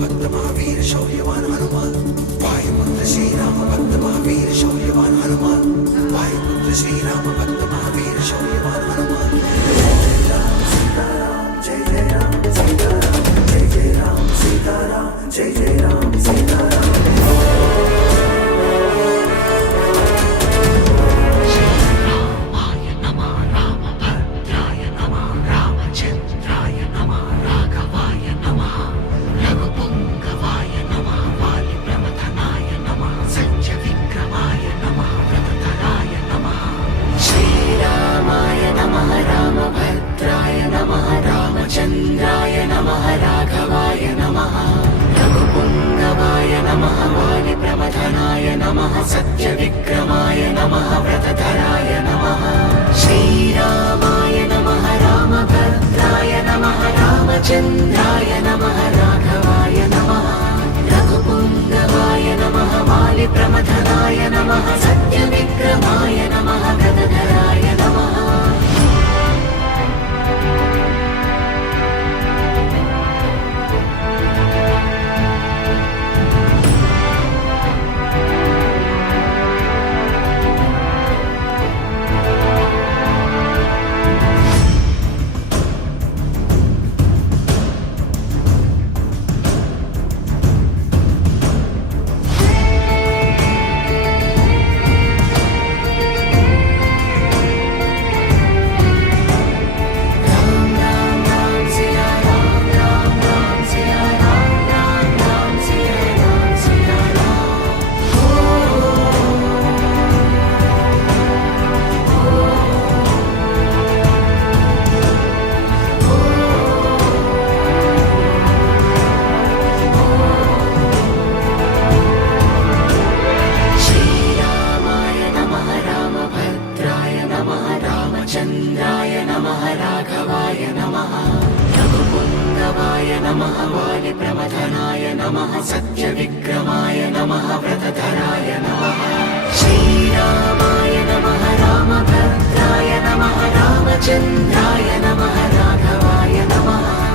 भक्त महावीर शौर्यवान हनुमान वायुपुत्र श्री राम भक्त महावीर शौर्यवान हनुमान वायुपुत्र श्री राम भक्त महावीर शौर्यवान हनुमान जय जय राम सीताराम जय जय राम सीताराम जय जय राम सीताराम चंद्राय नमः राघवाय नमः रघुपुंगवाय नमः वालिप्रमथनाय नमः सत्यविक्रमाय नमः व्रतधराय नमः श्रीरामाय नमः रामभद्राय नमः रामचंद्राय नमः राघवाय नमः रघुपुंगवाय नमः वालिप्रमथनाय नमः सत्यविक्रमाय नमः व्रतधराय नमः चंद्राय नमः राघवाय नमः रघुपुंगवाय नमः वालिप्रमथनाय नमः सत्यविक्रमाय नमः व्रतधराय नमः श्रीरामाय नमः रामभद्राय नमः रामचंद्राय नमः राघवाय नमः